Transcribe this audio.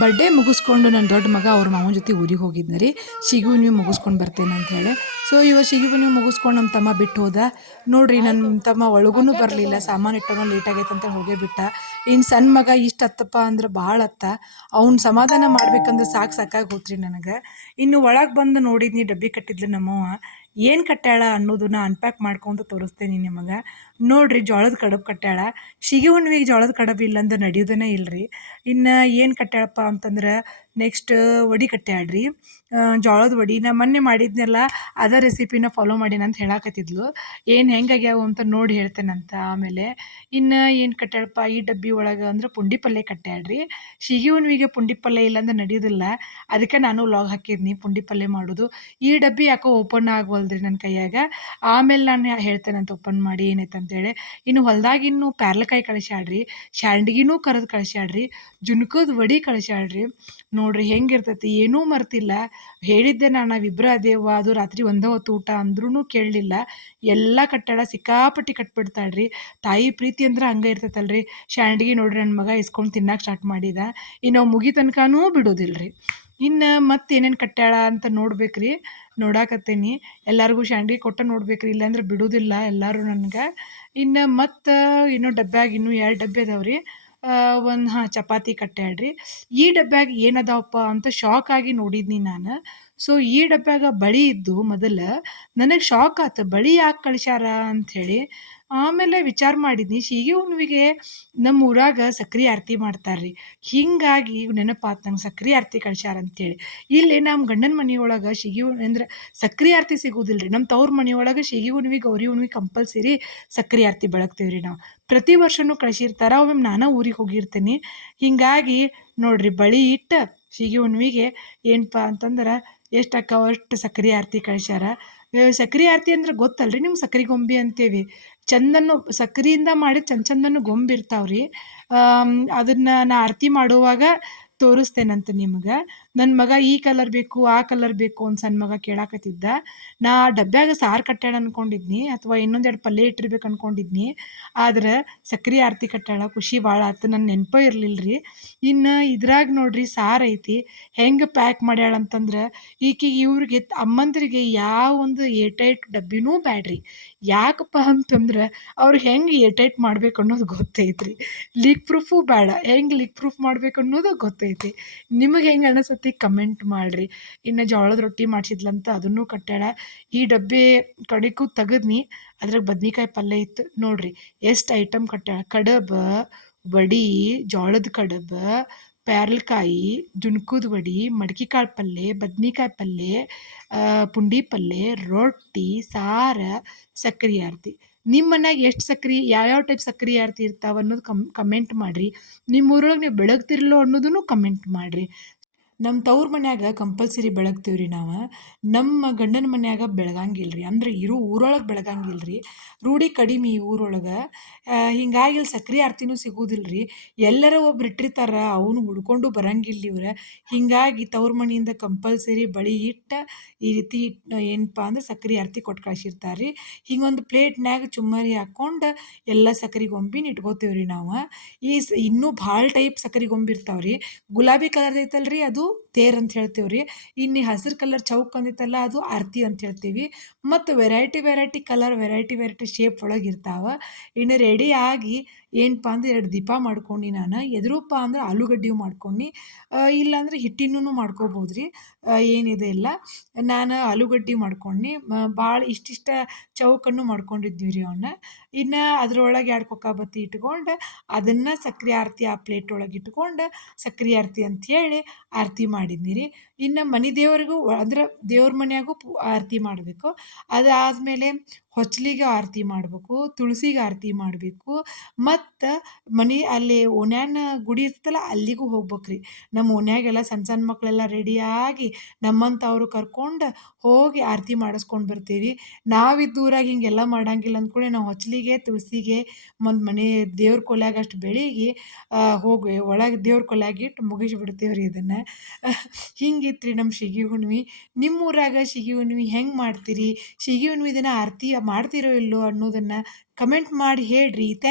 Birthday ಮುಗಿಸ್ಕೊಂಡು ನನ್ನ ದೊಡ್ಡ ಮಗ ಅವ್ರ ಮಾವನ ಜೊತೆ ಊರಿಗೆ ಹೋಗಿದ್ನ ರೀ. ಶಿಗು ನೀವು ಮುಗಿಸ್ಕೊಂಡು ಬರ್ತೇನೆ ಅಂತ ಹೇಳಿ. ಸೊ ಇವಾಗ ಶಿಗು ನೀವು ಮುಗಿಸ್ಕೊಂಡು ನಮ್ಮ ತಮ್ಮ ಬಿಟ್ಟು ಹೋದ. ನೋಡ್ರಿ ನನ್ನ ತಮ್ಮ ಒಳಗೂ ಬರಲಿಲ್ಲ. ಸಾಮಾನು ಇಟ್ಟೋನೋ ಲೇಟ್ ಆಗೈತೆ ಅಂತ ಹೋಗೇ ಬಿಟ್ಟ. ಇನ್ನು ಸಣ್ಣ ಮಗ ಇಷ್ಟು ಹತ್ತಪ್ಪ ಅಂದ್ರೆ ಭಾಳ ಹತ್ತ. ಅವ್ನ ಸಮಾಧಾನ ಮಾಡ್ಬೇಕಂದ್ರೆ ಸಾಕು ಸಾಕಾಗಿ ಹೋತ್ರಿ ನನಗೆ. ಇನ್ನು ಒಳಗೆ ಬಂದು ನೋಡಿದ್ನಿ ಡಬ್ಬಿ ಕಟ್ಟಿದ್ಲು ನಮ್ಮವ್ವ. ಏನು ಕಟ್ಟ್ಯಾಳ ಅನ್ನೋದನ್ನ ಅನ್ಪ್ಯಾಕ್ ಮಾಡ್ಕೊಂತ ತೋರಿಸ್ತೇನೆ ನಿಮಗೆ. ನೋಡ್ರಿ ಜೋಳದ ಕಡಬು ಕಟ್ಟ್ಯಾಳ. ಶಿಗಿ ಹುಣ್ಣಿಗೆ ಜೋಳದ ಕಡಬು ಇಲ್ಲಂದ್ರೆ ನಡೆಯೋದೇನೇ ಇಲ್ರಿ. ಇನ್ನು ಏನು ಕಟ್ಟ್ಯಾಳಪ್ಪ ಅಂತಂದ್ರೆ ನೆಕ್ಸ್ಟ್ ವಡಿ ಆಡ್ರಿ. ಜೋಳದ ವಡಿ. ನಾ ಮೊನ್ನೆ ಮಾಡಿದ್ನೆಲ್ಲ, ಅದ ರೆಸಿಪಿನ ಫಾಲೋ ಮಾಡೀನಿ ಅಂತ ಹೇಳಾಕತ್ತಿದ್ಲು. ಏನು ಹೆಂಗಾಗ್ಯಾವು ಅಂತ ನೋಡಿ ಹೇಳ್ತೇನಂತ ಆಮೇಲೆ, ಇನ್ನು ಏನು ಕಟ್ಟ್ಯಾಳಪ್ಪ ಈ ಡಬ್ಬಿ ಒಳಗೆ ಅಂದ್ರೆ ಪುಂಡಿ ಪಲ್ಯ ಕಟ್ಟಾಡ್ರಿ ಶಿಗಿ ಹುಣ್ವಿಗೆ ಪುಂಡಿ ಪಲ್ಯ ಇಲ್ಲಂದ್ರೆ ನಡೆಯೋದಿಲ್ಲ. ಅದಕ್ಕೆ ನಾನು ಲಾಗ್ ಹಾಕಿದ್ನಿ, ಪುಂಡಿ ಪಲ್ಯ ಮಾಡೋದು. ಈ ಡಬ್ಬಿ ಯಾಕೋ ಓಪನ್ ಆಗವಲ್ದ್ರಿ ನನ್ನ ಕೈಯಾಗ. ಆಮೇಲೆ ನಾನು ಹೇಳ್ತೇನಂತ ಓಪನ್ ಮಾಡಿ ಏನೈತೆ ಅಂತೇಳಿ ಇನ್ನು ಹೊಲ್ದಾಗ ಇನ್ನು ಪ್ಯಾರ್ಲಕಾಯಿ ಕಳಿಸಾಡ್ರಿ ಶಾಂಡ್ಗಿನೂ ಕರೆದು ಕಳಿಸಾಡ್ರಿ ಜುನ್ಕದ ವಡಿ ಕಳಿಸ್ಯಾಳ್ರಿ ನೋಡ್ರಿ ಹೆಂಗಿರ್ತೈತಿ, ಏನೂ ಮರ್ತಿಲ್ಲ. ಹೇಳಿದ್ದೆ ನಾನು ನಾವಿಬ್ಬರ ಅದೇವ ಅದು ರಾತ್ರಿ ಒಂದೇ ಹೊತ್ತು ಊಟ ಅಂದ್ರೂ ಕೇಳಲಿಲ್ಲ. ಎಲ್ಲ ಕಟ್ಟಡ ಸಿಕ್ಕಾಪಟ್ಟಿ ಕಟ್ಬಿಡ್ತಾಳ್ರಿ. ತಾಯಿ ಪ್ರೀತಿ ಅಂದ್ರೆ ಹಂಗೆ ಇರ್ತೈತಲ್ರಿ. ಶಾಂಡ್ಗಿ ನೋಡ್ರಿ ನನ್ನ ಮಗ ಇಸ್ಕೊಂಡು ತಿನ್ನಕ್ಕೆ ಸ್ಟಾರ್ಟ್ ಮಾಡಿದ. ಇನ್ನು ಮುಗಿ ತನಕನೂ ರೀ ಇನ್ನು ಮತ್ತೆ ಏನೇನು ಕಟ್ಟ್ಯಾಳ ಅಂತ ನೋಡ್ಬೇಕ್ರಿ, ನೋಡಾಕತ್ತೇನಿ. ಎಲ್ಲರಿಗೂ ಶಾಂಡ್ಗಿ ಕೊಟ್ಟ ನೋಡ್ಬೇಕ್ರಿ, ಇಲ್ಲಾಂದ್ರೆ ಬಿಡೋದಿಲ್ಲ ಎಲ್ಲರೂ ನನ್ಗೆ. ಇನ್ನು ಮತ್ತು ಇನ್ನೂ ಡಬ್ಬ್ಯಾಗ ಇನ್ನೂ ಎರಡು ಡಬ್ಬಿ ಅದಾವ್ರಿ. ಒಂದು, ಹಾಂ, ಚಪಾತಿ ಕಟ್ಟ್ಯಾಳ್ರಿ ಈ ಡಬ್ಬ್ಯಾಗ ಏನದಾವಪ್ಪ ಅಂತ ಶಾಕ್ ಆಗಿ ನೋಡಿದ್ನಿ ನಾನು. ಸೊ ಈ ಡಬ್ಬ್ಯಾಗ ಬಳಿ ಇದ್ದು ಮೊದಲು, ನನಗೆ ಶಾಕ್ ಆತು, ಬಳಿ ಯಾಕೆ ಕಳಿಸ್ಯಾರ? ಅಂಥೇಳಿ ಆಮೇಲೆ ವಿಚಾರ ಮಾಡಿದ್ನಿ ಸೀಗೆ ಹುಣ್ಣಿಮೆಗೆ ನಮ್ಮ ಊರಾಗ ಸಕ್ರೆ ಆರತಿ ಮಾಡ್ತಾರೆ ಹಿಂಗಾಗಿ ನೆನಪಾತು ನಂಗೆ ಸಕ್ರೆ ಆರತಿ ಕಳ್ಸ್ಯಾರ ಅಂತೇಳಿ. ಇಲ್ಲಿ ನಮ್ಮ ಗಂಡನ ಮನೆಯೊಳಗೆ ಸಿಗಿ ಹುಣ್, ಅಂದ್ರೆ ಸಕ್ರೆ ಆರತಿ ಸಿಗೋದಿಲ್ಲ ರೀ ನಮ್ಮ ತವ್ರ ಮನೆಯೊಳಗೆ ಸೀಗೆ ಹುಣ್ಣಿಮೆ ಗೌರಿ ಹುಣ್ಣಿಮೆ ಕಂಪಲ್ಸರಿ ಸಕ್ರೆ ಆರತಿ ಬೆಳಗ್ತೀವಿ ರೀ ನಾವು. ಪ್ರತಿ ವರ್ಷನೂ ಕಳಿಸಿರ್ತಾರೆ ಒಮ್ಮೆ ನಾನು ಊರಿಗೆ ಹೋಗಿರ್ತೀನಿ. ಹೀಗಾಗಿ ನೋಡ್ರಿ ಬಳಿ ಇಟ್ಟು ಸಿಗಿ ಹುಣ್ಣಿಮೆಗೆ ಏನಪ್ಪ ಅಂತಂದ್ರೆ ಎಷ್ಟು ಅಷ್ಟು ಸಕ್ರೆ ಆರತಿ ಕಳ್ಸ್ಯಾರ. ಸಕ್ರೆ ಆರತಿ ಅಂದ್ರೆ ಗೊತ್ತಲ್ರಿ ನಿಮ್ಗೆ ಸಕ್ರೆ ಗೊಂಬೆ ಅಂತೇವಿ ಚಂದನ್ನು ಸಕ್ರೆಯಿಂದ ಮಾಡಿ ಚಂದ ಚಂದನ್ನು ಗೊಂಬಿರ್ತಾವ್ರಿ. ಅದನ್ನು ನಾ ಆರತಿ ಮಾಡುವಾಗ ತೋರಿಸ್ತೇನಂತ ನಿಮ್ಗೆ. ನನ್ನ ಮಗ ಈ ಕಲರ್ ಬೇಕು, ಆ ಕಲರ್ ಬೇಕು ಅಂತ ಸಣ್ಣ ಮಗ ಕೇಳಾಕತ್ತಿದ್ದ. ನಾ ಡಬ್ಬ್ಯಾಗ ಸಾರು ಕಟ್ಟ್ಯಾಳ ಅನ್ಕೊಂಡಿದ್ನಿ ಅಥವಾ ಇನ್ನೊಂದೆರಡು ಪಲ್ಯ ಇಟ್ಟಿರ್ಬೇಕು ಅನ್ಕೊಂಡಿದ್ನಿ. ಆದ್ರೆ ಸಕ್ರೆ ಆರತಿ ಕಟ್ಟ್ಯಾಳ ಖುಷಿ ಭಾಳ ಆತು ನನ್ನ ನೆನಪ ಇರಲಿಲ್ಲ ರೀ ಇನ್ನು ಇದ್ರಾಗ ನೋಡ್ರಿ ಸಾರು ಐತಿ, ಹೆಂಗೆ ಪ್ಯಾಕ್ ಮಾಡ್ಯಾಳ ಅಂತಂದ್ರೆ ಈಕಿಗೆ ಇವ್ರಿಗೆ ಅಮ್ಮಂದ್ರಿಗೆ ಯಾವ ಒಂದು ಏಟೈಟ್ ಡಬ್ಬಿನೂ ಬ್ಯಾಡ್ರಿ. ಯಾಕಪ್ಪ ಅಂತಂದ್ರೆ ಅವ್ರು ಹೆಂಗೆ ಏಟೈಟ್ ಮಾಡ್ಬೇಕು ಅನ್ನೋದು ಗೊತ್ತೈತ್ರಿ. ಲೀಕ್ ಪ್ರೂಫು ಬೇಡ ಹೆಂಗೆ ಲೀಕ್ ಪ್ರೂಫ್ ಮಾಡ್ಬೇಕು ಅನ್ನೋದು ಗೊತ್ತೈತಿ. ನಿಮಗೆ ಹೆಂಗೆ ಕಮೆಂಟ್ ಮಾಡಿರಿ. ಇನ್ನು ಜೋಳದ ರೊಟ್ಟಿ ಮಾಡಿಸಿದ್ಲಂತ ಅದನ್ನು ಕಟ್ಟಡ. ಈ ಡಬ್ಬಿ ಕಡೆಗೂ ತೆಗದ್ನಿ, ಅದ್ರಾಗ ಬದ್ನಿಕಾಯಿ ಪಲ್ಯ ಇತ್ತು. ನೋಡ್ರಿ, ಎಷ್ಟು ಐಟಮ್ ಕಟ್ಟಡ. ಕಡಬ, ವಡಿ, ಜೋಳದ ಕಡಬ, ಪ್ಯಾರ್ಲಕಾಯಿ, ಜುನ್ಕುದ ವಡಿ ಮಡ್ಕಿ ಕಾಳು ಪಲ್ಯ, ಬದ್ನಿಕಾಯಿ ಪಲ್ಯ ಪುಂಡಿ ಪಲ್ಯ, ರೊಟ್ಟಿ, ಸಾರ, ಸಕ್ರೆ ಆರತಿ. ನಿಮ್ಮ ಮನ್ಯಾಗ ಎಷ್ಟು ಸಕ್ರೆ, ಯಾವ್ಯಾವ ಟೈಪ್ ಸಕ್ರೆ ಆರತಿ ಇರ್ತಾವೆ ಅನ್ನೋದು ಕಮ್ ಕಮೆಂಟ್ ಮಾಡಿರಿ. ನಿಮ್ಮ ಊರೊಳಗೆ ನೀವು ಬೆಳಗ್ತಿರಲೋ ಅನ್ನೋದನ್ನು ಕಮೆಂಟ್ ಮಾಡಿರಿ. ನಮ್ಮ ತವ್ರ ಮನ್ಯಾಗ ಕಂಪಲ್ಸರಿ ಬೆಳಗ್ತೀವಿ ರೀ ನಾವು. ನಮ್ಮ ಗಂಡನ ಮನ್ಯಾಗ ಬೆಳಗಂಗಿಲ್ಲ ರೀ ಅಂದ್ರೆ ಇರೋ ಊರೊಳಗೆ ಬೆಳಗಂಗಿಲ್ಲ ರೀ ರೂಢಿ ಕಡಿಮೆ ಊರೊಳಗೆ. ಹಿಂಗಾಗಿ ಇಲ್ಲಿ ಸಕ್ರೆ ಆರತಿನೂ ಸಿಗೋದಿಲ್ಲ ರೀ ಎಲ್ಲರ ಒಬ್ರು ಇಟ್ಟಿರ್ತಾರ, ಅವನು ಹುಡ್ಕೊಂಡು ಬರಂಗಿಲ್ಲ ಇವ್ರು. ಹಿಂಗಾಗಿ ತವ್ರ ಮನೆಯಿಂದ ಕಂಪಲ್ಸರಿ ಬಳಿ ಇಟ್ಟು ಈ ರೀತಿ ಏನಪ್ಪ ಅಂದ್ರೆ ಸಕ್ರೆ ಆರತಿ ಕೊಟ್ಟು ಕಳ್ಸಿರ್ತಾರೆ ರೀ ಹಿಂಗೊಂದು ಪ್ಲೇಟ್ನಾಗ ಚುಮ್ಮರಿ ಹಾಕ್ಕೊಂಡು ಎಲ್ಲ ಸಕ್ರಿ ಗೊಂಬಿನ ಇಟ್ಕೋತೀವಿ ರೀ ನಾವು. ಈ ಇನ್ನೂ ಭಾಳ ಟೈಪ್ ಸಕ್ರಿ ಗೊಂಬಿ ಇರ್ತಾವೆ ರೀ ಗುಲಾಬಿ ಕಲರ್ ಐತಲ್ಲ ಅದು. you? ತೇರು ಅಂತ ಹೇಳ್ತೀವಿ ರೀ ಇನ್ನು ಹಸಿರು ಕಲರ್ ಚೌಕ್ ಅಂದಿತ್ತಲ್ಲ, ಅದು ಆರತಿ ಅಂತ ಹೇಳ್ತೀವಿ. ಮತ್ತು variety variety colour variety variety shape ಒಳಗೆ ಇರ್ತಾವೆ. ಇನ್ನು ರೆಡಿ ಆಗಿ ಏನಪ್ಪ ಅಂದ್ರೆ ಎರಡು ದೀಪ ಮಾಡ್ಕೊಂಡು ನಾನು. ಎದುರುಪ್ಪ ಅಂದ್ರೆ ಆಲೂಗಡ್ಡೆ ಮಾಡ್ಕೊಂಡು ಇಲ್ಲಾಂದ್ರೆ ಹಿಟ್ಟಿನೂ ಮಾಡ್ಕೋಬೋದು ರೀ ಏನಿದೆ ಇಲ್ಲ. ನಾನು ಆಲೂಗಡ್ಡೆ ಮಾಡ್ಕೊಂಡು ಭಾಳ ಇಷ್ಟಿಷ್ಟ ಚೌಕನ್ನು ಮಾಡ್ಕೊಂಡಿದ್ವಿ ರೀ ಅವನ್ನ ಇನ್ನು ಅದ್ರೊಳಗೆ ಎರಡು ಕೊಕ್ಕಾಬತ್ತಿ ಇಟ್ಕೊಂಡು, ಅದನ್ನು ಸಕ್ರೆ ಆರತಿ ಆ ಪ್ಲೇಟ್ ಒಳಗೆ ಇಟ್ಕೊಂಡು, ಸಕ್ರೆ ಆರತಿ ಹೇಳಿ ಆರತಿ ಮಾಡಿದ್ನಿ ರೀ ಇನ್ನು ಮನೆ ದೇವರಿಗೂ ಅಂದ್ರೆ ದೇವ್ರ ಮನೆಯಾಗೂ ಪೂ ಆರತಿ ಮಾಡಬೇಕು. ಅದಾದಮೇಲೆ ಹೊಚ್ಲಿಗೆ ಆರತಿ ಮಾಡಬೇಕು, ತುಳಸಿಗೆ ಆರತಿ ಮಾಡಬೇಕು. ಮತ್ತು ಮನೆ ಅಲ್ಲಿ ಓಣ್ಯಾನ ಗುಡಿ ಇರ್ತಲ್ಲ ಅಲ್ಲಿಗೂ ಹೋಗ್ಬೇಕ್ರಿ. ನಮ್ಮ ಓಣ್ಯಾಗೆಲ್ಲ ಸಣ್ಣ ಸಣ್ಣ ಮಕ್ಕಳೆಲ್ಲ ರೆಡಿಯಾಗಿ ನಮ್ಮಂಥವ್ರು ಕರ್ಕೊಂಡು ಹೋಗಿ ಆರತಿ ಮಾಡಿಸ್ಕೊಂಡು ಬರ್ತೀವಿ. ನಾವಿದ್ದ ಊರಾಗ ಹಿಂಗೆಲ್ಲ ಮಾಡಂಗಿಲ್ಲ ಅಂದ್ಕೊಳ್ಳಿ ನಾವು ಹೊಚ್ಲಿಗೆ ತುಳಸಿಗೆ, ಒಂದು ಮನೆ ದೇವ್ರ ಕೊಲ್ಯಾಗ ಅಷ್ಟು ಬೆಳಿಗ್ಗೆ ಹೋಗಿ ಒಳಗೆ ದೇವ್ರ ಕೊಲ್ಯಾಗ ಇಟ್ಟು ಮುಗಿಸ್ಬಿಡ್ತೀವಿ ರೀ ಇದನ್ನು. ಹಿಂಗಿತ್ತು ರೀ ನಮ್ಮ ಶಿಗಿ ಹುಣ್ಣಿಮೆ ನಿಮ್ಮ ಊರಾಗ ಶಿಗಿ ಹುಣ್ಣಿಮೆ ಹೆಂಗೆ ಮಾಡ್ತೀರಿ? ಶಿಗಿ ಹುಣ್ಣಿಮೆ ದಿನ ಆರತಿ ಮಾಡ್ತೀರೋ ಇಲ್ಲೋ ಅನ್ನೋದನ್ನು ಕಮೆಂಟ್ ಮಾಡಿ ಹೇಳ್ರಿ. ಥ್ಯಾಂಕ್